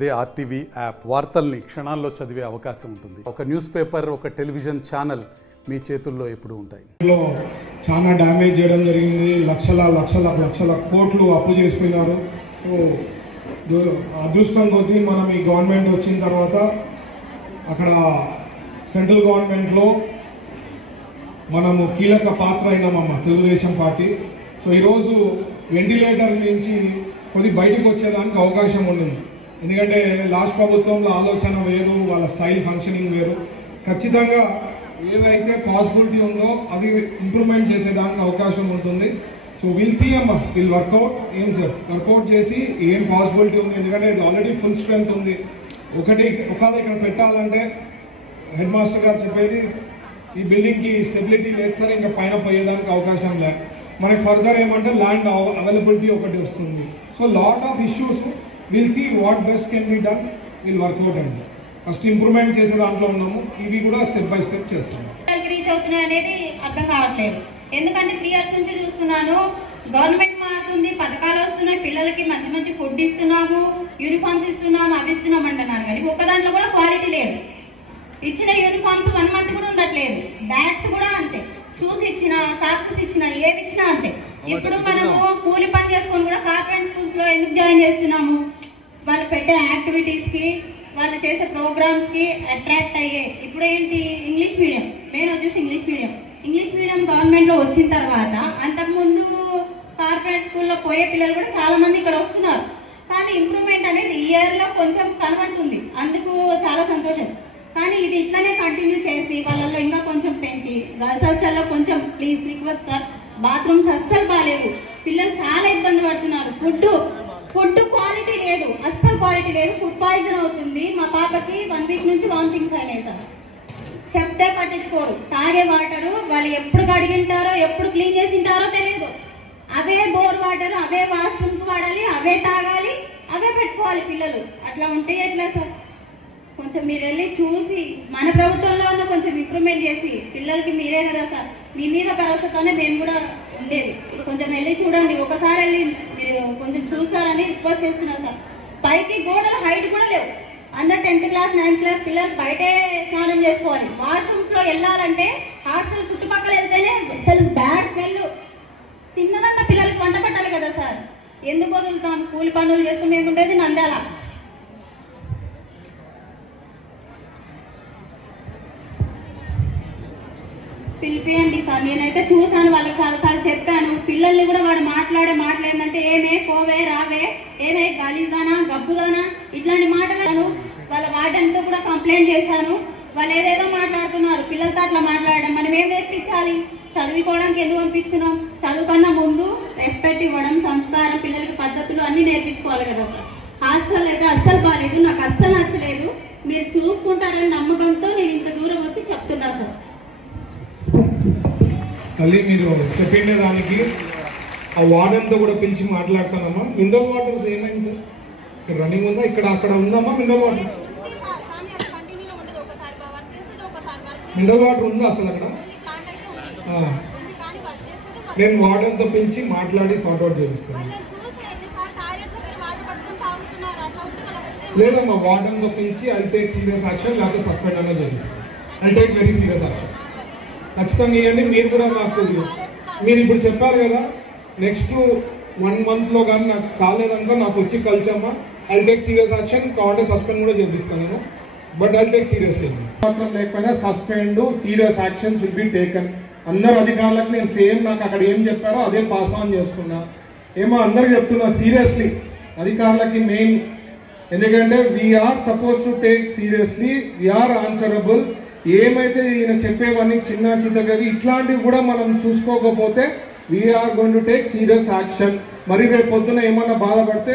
అదే RTV app వార్తల్ని క్షణాల్లో చదివే అవకాశం ఉంటుంది. ఒక న్యూస్ పేపర్, ఒక టెలివిజన్ ఛానల్ మీ చేతుల్లో ఎప్పుడు ఉంటాయి. చాలా డ్యామేజ్ చేయడం జరిగింది. లక్షల కోట్లు అప్పు చేసిపోయినారు. సో అదృష్టం కొద్దీ మనం ఈ గవర్నమెంట్ వచ్చిన తర్వాత అక్కడ సెంట్రల్ గవర్నమెంట్లో మనము కీలక పాత్ర అయినామమ్మ తెలుగుదేశం పార్టీ. సో ఈరోజు వెంటిలేటర్ నుంచి కొద్ది బయటకు వచ్చేదానికి అవకాశం ఉండింది. ఎందుకంటే లాస్ట్ ప్రభుత్వంలో ఆలోచన వేరు, వాళ్ళ స్టైల్ ఫంక్షనింగ్ వేరు. ఖచ్చితంగా ఏదైతే పాసిబిలిటీ ఉందో అది ఇంప్రూవ్మెంట్ చేసేదానికి అవకాశం ఉంటుంది. సో విల్ సీ అమ్మ, విల్ వర్కౌట్ వర్కౌట్ చేసి ఏం పాసిబిలిటీ ఉంది. ఎందుకంటే ఇది ఆల్రెడీ ఫుల్ స్ట్రెంత్ ఉంది. ఒకవేళ ఇక్కడ పెట్టాలంటే హెడ్ మాస్టర్ గారు చెప్పేది ఈ బిల్డింగ్కి స్టెబిలిటీ లేదు సార్, ఇంకా పైన పోయేదానికి అవకాశం లేదు. మనకి ఫర్దర్ ఏమంటే ల్యాండ్ అవైలబిలిటీ ఒకటి వస్తుంది. So lot of issues will see what best can be done, will work out అండి. ఫస్ట్ ఇంప్రూవ్మెంట్ చేసే దాంట్లో ఉన్నాము. ఇవి కూడా స్టెప్ బై స్టెప్ చేస్తాము. రీచ్ అవుతున్నాయి అనేది అర్థం కావట్లేదు. ఎందుకంటే 3 years నుంచి చూస్తున్నాను, గవర్నమెంట్ మారుతుంది, పథకాలు వస్తున్నాయి, పిల్లలకి మంచి మంచి ఫుడ్ ఇస్తున్నాము, యూనిఫామ్స్ ఇస్తున్నాము, అవి ఇస్తున్నాం అంటున్నాను. కానీ ఒక్క దాంట్లో కూడా క్వాలిటీ లేదు. ఇచ్చిన యూనిఫామ్స్ 1 month కూడా ఉండట్లేదు. బ్యాగ్స్ కూడా అంతే, షూస్ ఇచ్చిన, సాక్సెస్ ఇచ్చిన, ఏవి ఇచ్చినా అంతే. ఇప్పుడు మనము కూలి పని చేసుకొని కూడా కార్పొరేట్ స్కూల్స్ లో ఎందుకు జాయిన్ చేస్తున్నాము? వాళ్ళు పెట్టే యాక్టివిటీస్ కి, వాళ్ళు చేసే ప్రోగ్రామ్స్ కి అట్రాక్ట్ అయ్యే. ఇప్పుడు ఏంటి, ఇంగ్లీష్ మీడియం, మెయిన్ వచ్చేసి ఇంగ్లీష్ మీడియం గవర్నమెంట్ లో వచ్చిన తర్వాత అంతకుముందు కార్పొరేట్ స్కూల్లో పోయే పిల్లలు కూడా చాలా మంది ఇక్కడ వస్తున్నారు. కానీ ఇంప్రూవ్మెంట్ అనేది ఈ ఇయర్ లో కొంచెం కనబడుతుంది, అందుకు చాలా సంతోషం. కానీ ఇది ఇట్లానే కంటిన్యూ చేసి వాళ్ళల్లో ఇంకా కొంచెం పెంచి, గర్ల్స్ హాస్టల్లో కొంచెం ప్లీజ్ రిక్వెస్ట్ సార్, బాత్రూమ్స్ అస్సలు బాగాలేవు, పిల్లలు చాలా ఇబ్బంది పడుతున్నారు. ఫుడ్ క్వాలిటీ లేదు, అస్సలు క్వాలిటీ లేదు. ఫుడ్ పాయిజన్ అవుతుంది. మా పాపకి 1 week నుంచి వామిటింగ్స్ అయినాయి సార్. చెప్తే పట్టించుకోరు. తాగే వాటరు వాళ్ళు ఎప్పుడు కడిగింటారో, ఎప్పుడు క్లీన్ చేసింటారో తెలియదు. అవే బోర్ వాటర్, అవే వాష్రూమ్కి వాడాలి, అవే తాగాలి, అవే పెట్టుకోవాలి పిల్లలు. అట్లా ఉంటే ఎట్లా సార్? కొంచెం మీరు వెళ్ళి చూసి మన ప్రభుత్వంలో ఉన్న కొంచెం ఇంప్రూవ్మెంట్ చేసి, పిల్లలకి మీరే కదా సార్, మీ మీద భరోసాతోనే మేము కూడా ఉండేది. కొంచెం వెళ్ళి చూడండి, ఒకసారి వెళ్ళి మీరు కొంచెం చూస్తారని రిక్వెస్ట్ చేస్తున్నారు సార్. పైకి గోడల హైట్ కూడా లేవు. అందరు 10th class 9th class పిల్లలు బయటే స్నానం చేసుకోవాలి. వాష్రూమ్స్ లో వెళ్ళాలంటే హాస్టల్ చుట్టుపక్కల వెళ్తేనే అసలు బ్యాడ్ స్మెల్. తిన్నదంతా పిల్లలకి వంట పట్టాలి కదా సార్, ఎందుకు వదులుతాం? కూలి పనులు చేస్తూ మేము ఉండేది నంద్యాల. పిలిపియండి సార్. నేనైతే చూసాను, వాళ్ళకి చాలాసార్లు చెప్పాను. పిల్లల్ని కూడా వాడు మాట్లాడే మాటలు ఏంటంటే ఏమే, పోవే, రావే, ఏమే, గాలిదానా, గబ్బుదానా, ఇట్లాంటి మాటలు. వాళ్ళ వార్డెన్తో కూడా కంప్లైంట్ చేశాను. వాళ్ళు ఏదేదో మాట్లాడుతున్నారు. పిల్లలతో అట్లా మాట్లాడడం మనం ఏం నేర్పించాలి? చదువుకోవడానికి ఎందుకు పంపిస్తున్నాం? చదువుకన్నా ముందు రెస్పెక్ట్ ఇవ్వడం, సంస్కారం, పిల్లలకి పద్ధతులు అన్ని నేర్పించుకోవాలి కదా సార్. హాస్టల్ అయితే అస్సలు బాగాలేదు, నాకు అస్సలు నచ్చలేదు. మీరు చూసుకుంటారని నమ్మకంతో నేను ఇంత దూరం వచ్చి చెప్తున్నా సార్. తల్లి మీరు చెప్పిన దానికి ఆ వార్డెన్తో కూడా పిలిచి మాట్లాడతానమ్మా. మినరల్ వాటర్ ఏమైంది సార్? ఇక్కడ రన్నింగ్ ఉందా? ఇక్కడ అక్కడ ఉందమ్మా మినరల్ వాటర్? మినరల్ వాటర్ ఉందా అసలు అక్కడ? నేను వార్డెన్తో పిలిచి మాట్లాడి సార్ట్అవుట్ చేపిస్తాను. లేదమ్మా, వార్డెన్తో పిలిచి ఐ టేక్ సీరియస్ యాక్షన్, లేకపోతే సస్పెండ్ అనేది చేపిస్తాను. I take very serious action. ఖచ్చితంగా ఇవ్వండి. మీరు కూడా నాకు, మీరు ఇప్పుడు చెప్పారు కదా, నెక్స్ట్ 1 monthలో కానీ నాకు కాలేదనుకో నాకు వచ్చి కలిసమ్మా. ఐ టేక్ సీరియస్ యాక్షన్, కావాలంటే సస్పెండ్ కూడా చేపిస్తాను నేను. బట్ ఐ టేక్ సీరియస్ మాత్రం లేకపోయినా suspend, serious actions will be taken. అందరు అధికారులకు నేను సేమ్ నాకు అక్కడ ఏం చెప్పారో అదే పాస్ ఆన్ చేస్తున్నా. ఏమో అందరికి చెప్తున్నా సీరియస్లీ, అధికారులకి మెయిన్. ఎందుకంటే we are suppose to take seriously, we are answerable. ఏమైతే ఈయన చెప్పేవన్నీ చిన్న చిన్నగా ఇట్లాంటివి కూడా మనం చూసుకోకపోతే we are going to take serious action. మరి రేపు పొద్దున ఏమన్నా బాధపడితే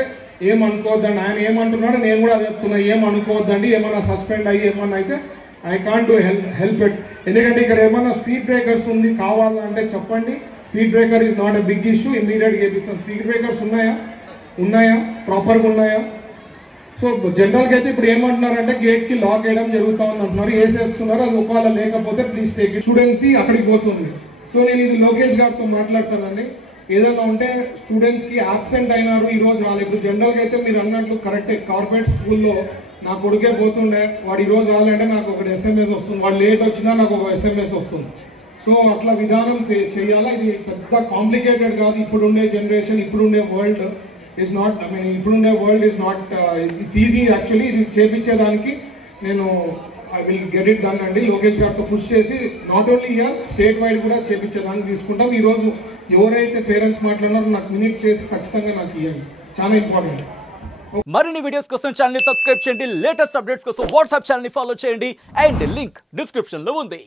ఏమనుకోవద్దండి. ఆయన ఏమంటున్నాడో నేను కూడా చెప్తున్నా, ఏమనుకోవద్దండి. ఏమన్నా సస్పెండ్ అయ్యి ఏమన్నా అయితే I can't do help it. ఎందుకంటే ఇక్కడ ఏమన్నా స్పీడ్ బ్రేకర్స్ ఉంది కావాలంటే చెప్పండి. Speed breaker is not a big issue, ఇమీడియట్గా చేపిస్తాం. స్పీడ్ బ్రేకర్స్ ఉన్నాయా ప్రాపర్గా ఉన్నాయా? సో జనరల్గా అయితే ఇప్పుడు ఏమంటున్నారంటే గేట్కి లాక్ వేయడం జరుగుతూ ఉంది అంటున్నారు, వేసేస్తున్నారు. అది ఒకవేళ లేకపోతే ప్లీజ్ టేక్ ఇట్. స్టూడెంట్స్ది అక్కడికి పోతుంది. సో నేను ఇది లోకేష్ గారితో మాట్లాడతానండి. ఏదైనా ఉంటే స్టూడెంట్స్కి యాబ్సెంట్ అయినారు ఈరోజు రాలేదు. ఇప్పుడు జనరల్గా అయితే మీరు అన్నట్లు కరెక్టే, కార్పొరేట్ స్కూల్లో నా కొడుకే పోతుండే, వాడు ఈరోజు రాలంటే నాకు ఒకటి SMS వస్తుంది, వాడు లేట్ వచ్చినా నాకు ఒక SMS వస్తుంది. సో అట్లా విధానం చేయాలా. ఇది పెద్ద కాంప్లికేటెడ్ కాదు. ఇప్పుడుండే జనరేషన్, ఇప్పుడుండే వరల్డ్ ఈజ్ నాట్, ఇప్పుడుండే world is not, it's easy actually. ఇది చేపించేదానికి నేను I will get it done అండి. లోకేష్ గారితో పుష్ చేసి not only year state wide కూడా చేపించేదానికి తీసుకుంటాం. ఈరోజు ఎవరైతే పేరెంట్స్ మాట్లాడినారో నాకు మినిట్ చేసి ఖచ్చితంగా నాకు ఇవ్వండి, చాలా ఇంపార్టెంట్. మరిన్ని వీడియోస్ కోసం ఛానల్ ని సబ్స్క్రైబ్ చేయండి, లేటెస్ట్ అప్డేట్స్ కోసం వాట్సాప్ ఛానల్ ని ఫాలో చేయండి, అండ్ లింక్ డిస్క్రిప్షన్ లో ఉంది.